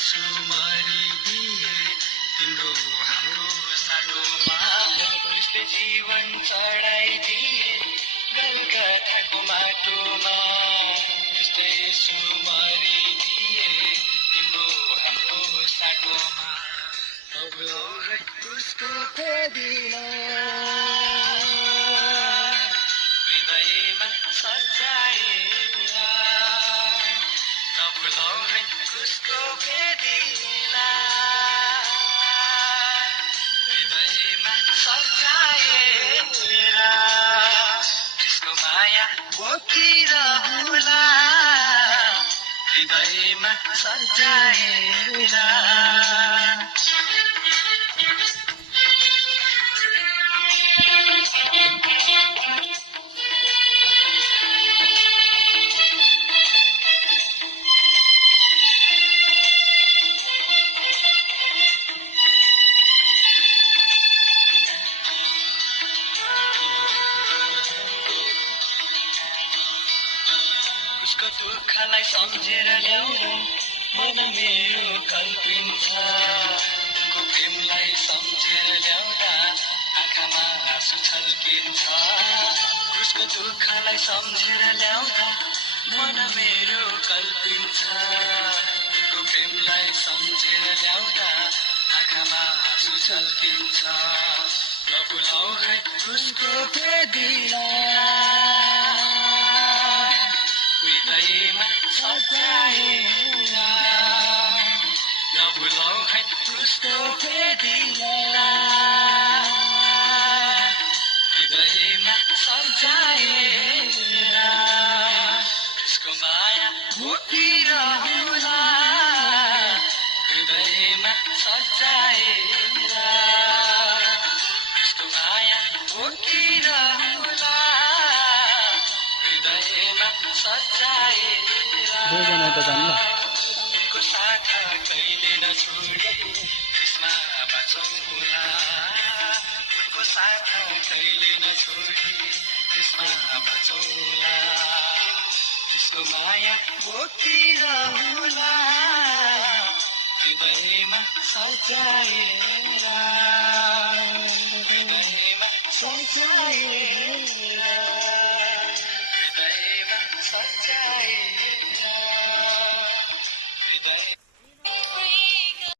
सुमरिदिए तिम्रो हाम्रो साथमा कृष्ण जीवन चढाइदिए गलगथाको माटोमा कृष्ण सुमरिदिए तिम्रो हाम्रो साथमा प्रभु उसको फेदिला हृदयमा सजाएला नभुलाउने उसको फेदिला हृदयमा सजाएला त्यसको माया बोकिरहला हृदयमा सजाएला उसको दुःखलाई सम्झेर ल्याउँदा मन मेरो कल्पिन्छ उनको प्रेमलाई सम्झेर ल्याउँदा आँखामा आँसु छल्किन्छ उसको दुःखलाई सम्झेर ल्याउँदा मन मेरो कल्पिन्छ उनको प्रेमलाई सम्झेर ल्याउँदा आँखामा आँसु छल्किन्छ नभुलाऊ है उसको फेदिला हृदयमा सजाएला नभुलाऊ है उसको फेदिला हृदयमा सजाएला त्यसको माया बोकिरहला हृदयमा सजाएला त्यसको माया बोकिरहला हृदयमा सजाएला उनको साथ कहिले नछोडी त्यसमा बाँचौँला उनको साथ कहिले नछोडी त्यसमा बाँचौँला त्यसको माया बोकिरहला हृदयमा सजाएला